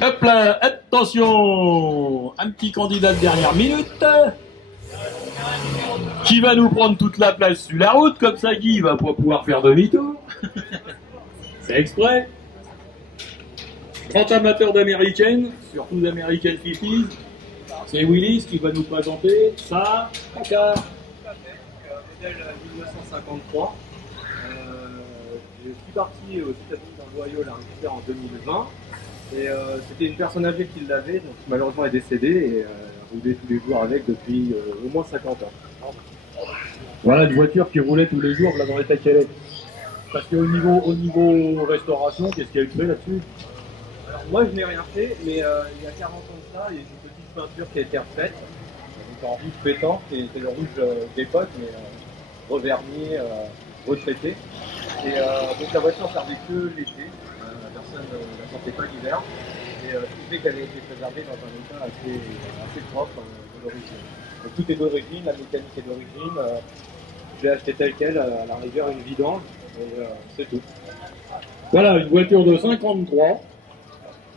Hop là, attention, un petit candidat de dernière minute qui va nous prendre toute la place sur la route, comme ça Guy va pas pouvoir faire demi-tour. C'est exprès. 30 amateurs d'américaines, surtout d'American 50s. C'est Willis qui va nous présenter ça. Packard. Modèle 1953. Je suis parti aux États-Unis d'un joyau l'arrière en 2020. Et c'était une personne âgée qui l'avait, donc qui malheureusement est décédée et roulait tous les jours avec depuis au moins 50 ans. Voilà une voiture qui roulait tous les jours là dans l'état qu'elle est. Parce qu'au niveau restauration, qu'est-ce qu'il y a eu de fait là-dessus? Alors moi je n'ai rien fait, mais il y a 40 ans de ça, il y a une petite peinture qui a été refaite, donc en rouge pétant, qui était le rouge d'époque, mais reverni, retraité. Et donc la voiture servait que l'été, la personne ne la sentait pas l'hiver, et ce qui fait qu'elle a été préservée dans un état assez propre de l'origine. Donc tout est d'origine, la mécanique est d'origine, je l'ai acheté telle quelle, à la rigueur une vidange, et c'est tout. Voilà, une voiture de 53.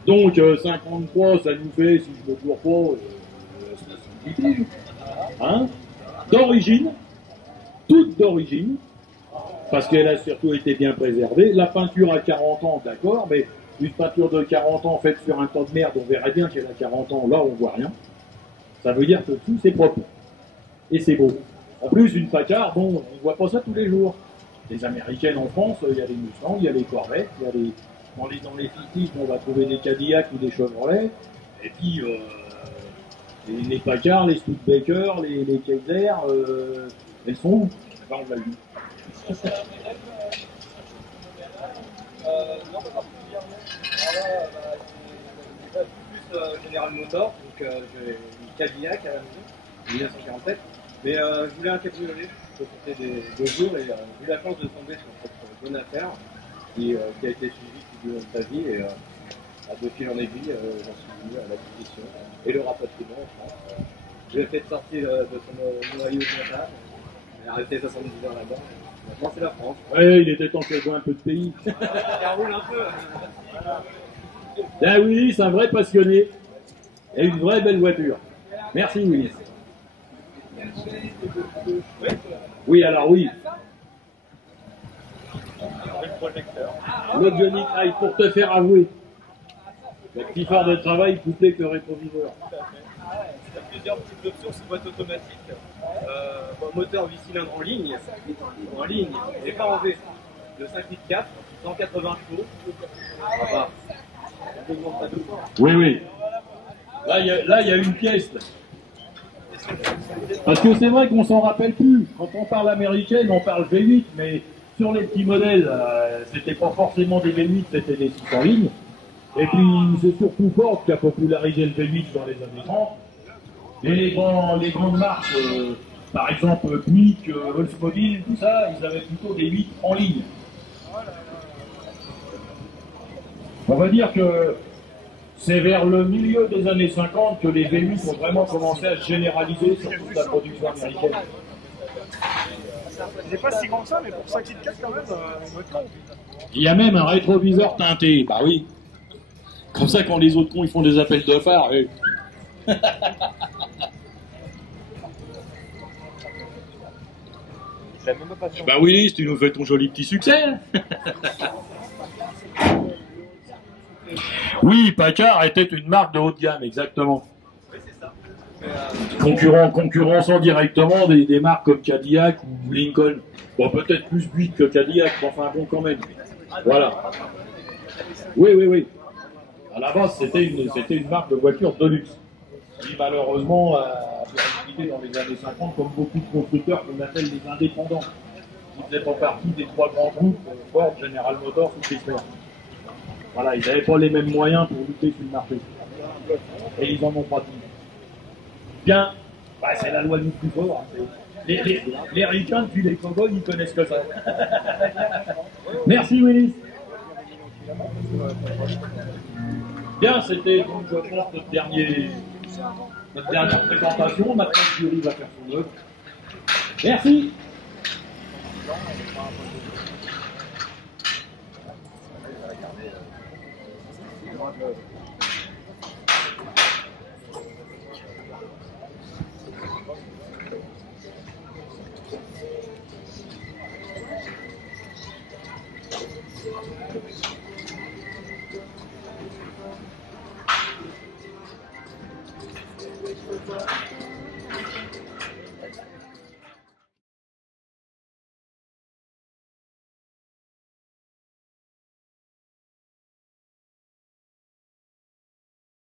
Donc 53, ça nous fait, si je ne me gourre pas, 70 piges. Hein? D'origine, toute d'origine, parce qu'elle a surtout été bien préservée. La peinture à 40 ans, d'accord, mais une peinture de 40 ans faite sur un tas de merde, on verrait bien qu'elle a 40 ans, là on voit rien. Ça veut dire que tout c'est propre. Et c'est beau. En plus, une Packard, bon, on ne voit pas ça tous les jours. Les Américaines en France, il y a les Mustangs, il y a les Corvettes, il y a les... Dans les fictifs, on va trouver des Cadillacs ou des Chevrolet. Et puis, les Packard, les Studebaker, les Kaiser, elles sont où? Ben, on l'a vu. Non, pas particulièrement. Alors là, j'ai plus General Motors, donc j'ai une Cadillac à la maison, 1947. Mais je voulais un cabriolet, je sortais des jours et j'ai eu la chance de tomber sur cette bonne affaire qui a été suivie tout au long de sa vie et de fil en aiguille, j'en suis venu à l'acquisition et le rapatriement en France. Je l'ai fait sortir de son noyau de montage, il a resté 70 ans là-bas. Maintenant c'est la France. Ouais, il était temps qu'elle voit un peu de pays. Elle roule un peu. Ah oui, c'est un vrai passionné. Et une vraie belle voiture. Merci Willis. Oui, alors oui. Le Bionic Eye, pour te faire avouer. Le petit phare de travail couplé que rétroviseur. Il y a plusieurs types d'options, c'est boîte automatique. Moteur 8 cylindres en ligne, mais pas en V. Le 5 litres 4, 180 chevaux. Enfin, on ne demande pas deux fois. Oui, oui. Là, il y a une pièce. Là. Parce que c'est vrai qu'on s'en rappelle plus. Quand on parle américaine, on parle V8, mais sur les petits modèles, c'était pas forcément des V8, c'était des 600 lignes. Et puis, c'est surtout Ford qui a popularisé le V8 dans les années 30. Et les grandes marques, par exemple Buick, Oldsmobile, tout ça, ils avaient plutôt des 8 en ligne. On va dire que c'est vers le milieu des années 50 que les V8 ont vraiment commencé à se généraliser sur toute la production américaine. C'est pas si grand que ça, mais pour 5 kg quand même, on va être con. Il y a même un rétroviseur teinté, bah oui. Comme ça, quand les autres cons ils font des appels de phare. Et... bah oui, tu nous fais ton joli petit succès. Oui, Packard était une marque de haut de gamme, exactement. Oui, c'est ça. Concurrençant directement des marques comme Cadillac ou Lincoln. Bon, peut-être plus Buick que Cadillac, mais enfin bon quand même. Voilà. Oui, oui, oui. À la base, c'était une marque de voiture de luxe. Qui malheureusement a été dans les années 50 comme beaucoup de constructeurs qu'on appelle les indépendants. Ils faisaient pas partie des trois grands groupes, Ford, General Motors ou Chrysler. Voilà, ils n'avaient pas les mêmes moyens pour lutter sur le marché. Et ils en ont pas dit. Bien, bah, c'est la loi du plus fort. Hein. Les ricains, puis les cowboys, ils connaissent que ça. Merci Willis. Bien, c'était donc, je pense, notre dernière présentation. Maintenant, le jury va faire son œuvre. Merci. de